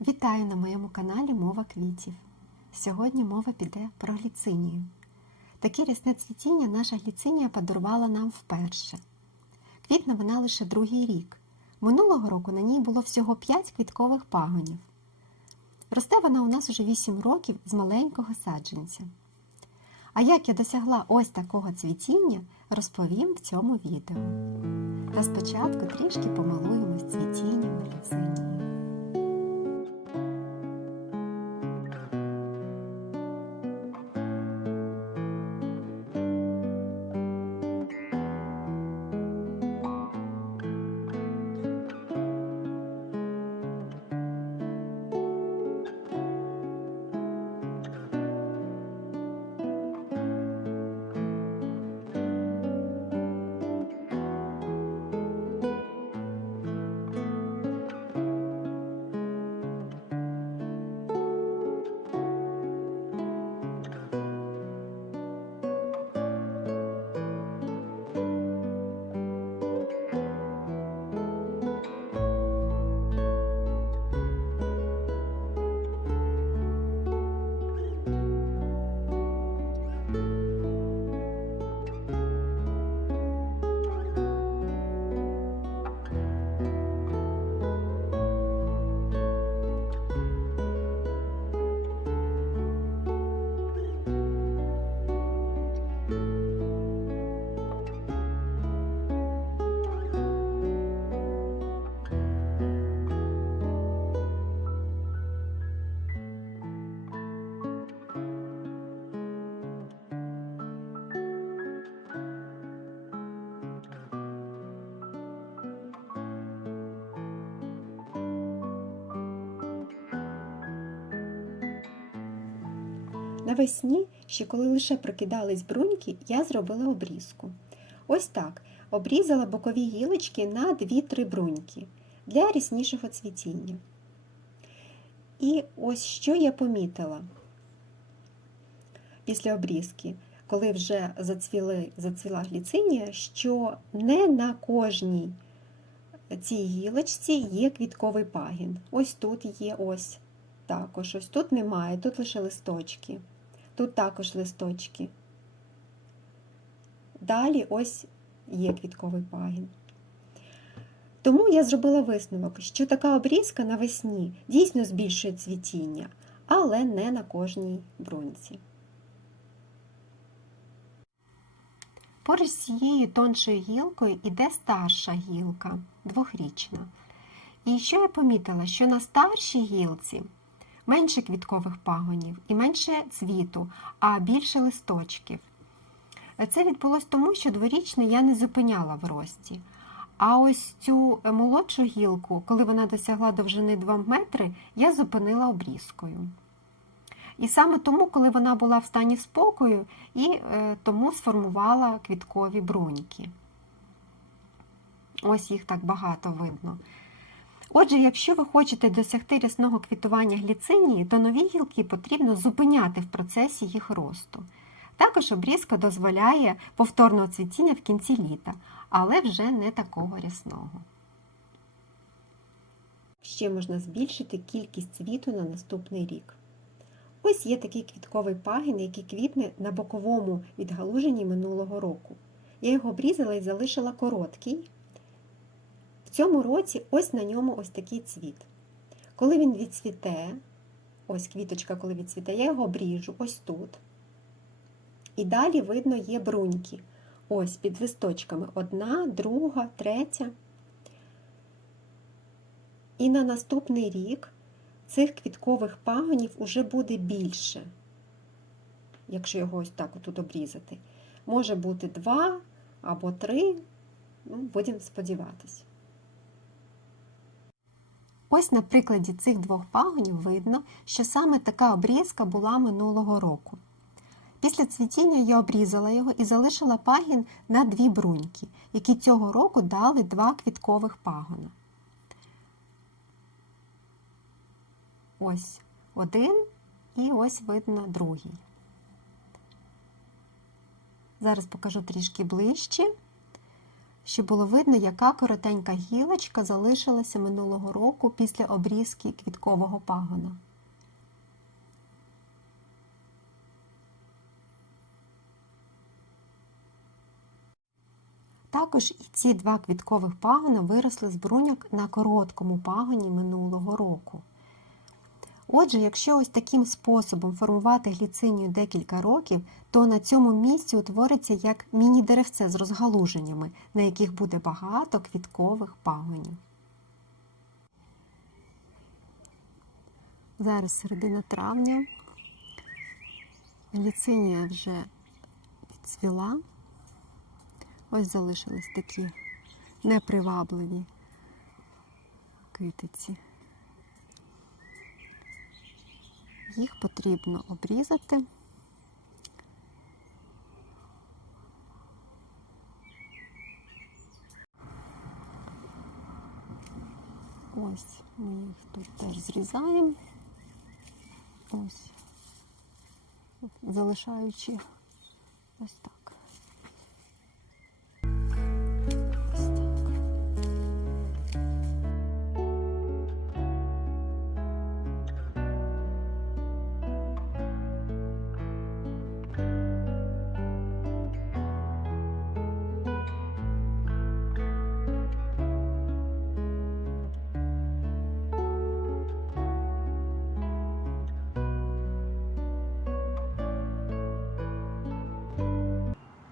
Вітаю на моєму каналі Мова квітів. Сьогодні мова піде про гліцинію. Таке рясне цвітіння наша гліцинія подарувала нам вперше. Квітне вона лише другий рік. Минулого року на ній було всього 5 квіткових пагонів. Росте вона у нас уже 8 років з маленького саджанця. А як я досягла ось такого цвітіння, розповім в цьому відео. Та спочатку трішки помилуємось цвітінням гліцинії. Навесні, ще коли лише прокидались бруньки, я зробила обрізку. Ось так. Обрізала бокові гілочки на 2-3 бруньки для ріснішого цвітіння. І ось що я помітила після обрізки, коли вже зацвіли, зацвіла гліцинія, що не на кожній цій гілочці є квітковий пагін. Ось тут є ось також. Ось тут немає, тут лише листочки. Тут також листочки. Далі ось є квітковий пагін. Тому я зробила висновок, що така обрізка навесні дійсно збільшує цвітіння, але не на кожній бруньці. Поруч з цією тоншою гілкою іде старша гілка, двохрічна. І що я помітила, що на старшій гілці менше квіткових пагонів і менше цвіту, а більше листочків. Це відбулось тому, що дворічну я не зупиняла в рості. А ось цю молодшу гілку, коли вона досягла довжини 2 метри, я зупинила обрізкою. І саме тому, коли вона була в стані спокою, і е, тому сформувала квіткові бруньки. Ось їх так багато видно. Отже, якщо ви хочете досягти рясного квітування гліцинії, то нові гілки потрібно зупиняти в процесі їх росту. Також обрізка дозволяє повторного цвітіння в кінці літа, але вже не такого рясного. Ще можна збільшити кількість цвіту на наступний рік. Ось є такий квітковий пагін, який квітне на боковому відгалуженні минулого року. Я його обрізала і залишила короткий. Цьому році ось на ньому ось такий цвіт. Коли він відцвіте, ось квіточка, коли відцвіте, я його обріжу ось тут. І далі видно є бруньки. Ось під листочками одна, друга, третя. І на наступний рік цих квіткових пагонів уже буде більше, якщо його ось так отут обрізати. Може бути два або три, ну, будемо сподіватися. Ось на прикладі цих двох пагонів видно, що саме така обрізка була минулого року. Після цвітіння я обрізала його і залишила пагін на дві бруньки, які цього року дали два квіткових пагона. Ось один і ось видно другий. Зараз покажу трішки ближче, щоб було видно, яка коротенька гілочка залишилася минулого року після обрізки квіткового пагона. Також і ці два квіткових пагона виросли з бруньок на короткому пагоні минулого року. Отже, якщо ось таким способом формувати гліцинію декілька років, то на цьому місці утвориться як міні-деревце з розгалуженнями, на яких буде багато квіткових пагонів. Зараз середина травня. Гліцинія вже відцвіла. Ось залишились такі непривабливі квітиці. Їх потрібно обрізати. Ось ми їх тут теж зрізаємо. Ось. Залишаючи ось так.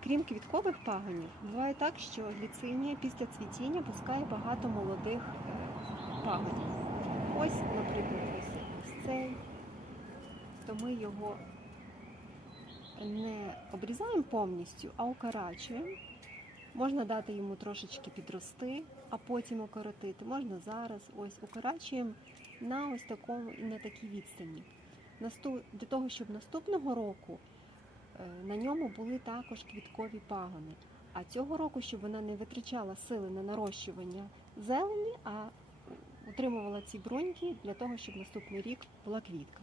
Крім квіткових пагонів, буває так, що гліцинія після цвітіння пускає багато молодих е, пагонів. Ось, наприклад, ось, цей, то ми його не обрізаємо повністю, а укорачуємо. Можна дати йому трошечки підрости, а потім укоротити. Можна зараз ось укорачуємо на ось такому і на такій відстані. Для того, щоб наступного року на ньому були також квіткові пагони. А цього року, щоб вона не витрачала сили на нарощування зелені, а утримувала ці бруньки для того, щоб наступний рік була квітка.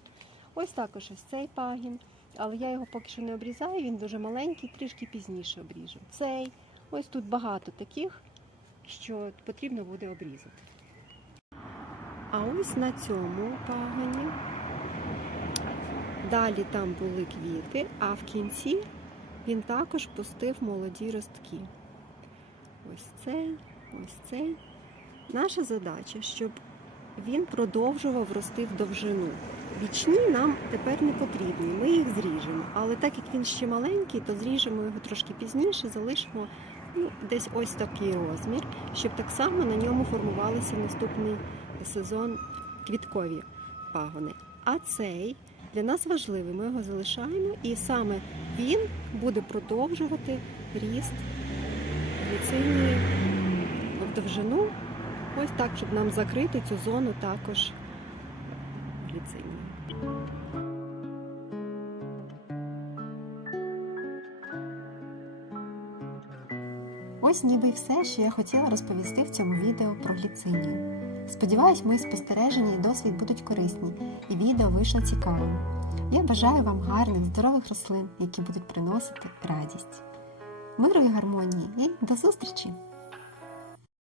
Ось також ось цей пагін, але я його поки що не обрізаю, він дуже маленький, трішки пізніше обріжу. Цей, ось тут багато таких, що потрібно буде обрізати. А ось на цьому пагоні Далі там були квіти, а в кінці він також пустив молоді ростки. Ось цей, ось цей. Наша задача, щоб він продовжував рости в довжину. Вічні нам тепер не потрібні, ми їх зріжемо. Але так як він ще маленький, то зріжемо його трошки пізніше, залишимо ну, десь ось такий розмір, щоб так само на ньому формувалися наступний сезон квіткові пагони. А цей для нас важливий, ми його залишаємо, і саме він буде продовжувати ріст ліцинії в довжину, ось так, щоб нам закрити цю зону також гліцинії. Ось ніби все, що я хотіла розповісти в цьому відео про гліцинію. Сподіваюсь, мої спостереження і досвід будуть корисні, і відео вийшло цікавим. Я бажаю вам гарних, здорових рослин, які будуть приносити радість. Миру і гармонії, і до зустрічі!